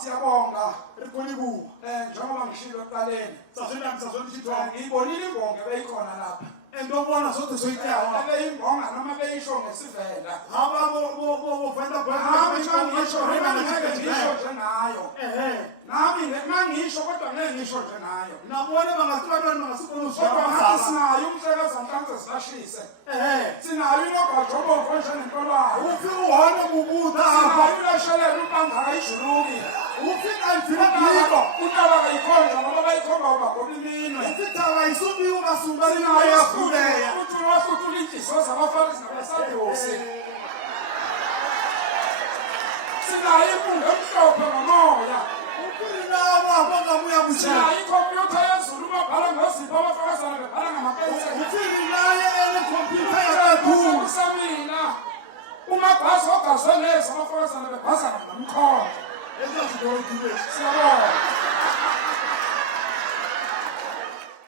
Siyabonga Rikolibu. njengoba ngishilo ekuqaleni Sasona chitwa. ngiyibonile imbonga beyikhona lapha Endobona sote soitya. beyimbonga noma beyisho ngesivela Haba bo find up ngisho njengayo nami ngisho kodwa ngeke ngisho njengayo Nabona bangasibantwana bangasikolo kodwa ngathi sinayo umhlekazi anhlanze sashise sinayo inogajobo konje nentolwayo Ufika uhona bubutha sinayo ilashelela ubangaka ijuluki ufika ifika utaba kayikhonja ngoba bayikhomba ubagoba iminwe Ifitaba isubi ubasuka sinayo yakuleya uthi wasutula inhliziyo zabafarisi nabasadusi sinayo impunga emhlophe ngomoya Ukulinawa bangabuya mushaya sinayo ikhompyutha yezulu babhala ngozipho abafakazana bebhala ngamapenseli Ufika ene computer yakho usamina umabhasi ogazwe neza abafakazana bebhazana ngamkhonto Eza sidolo kibe siyabona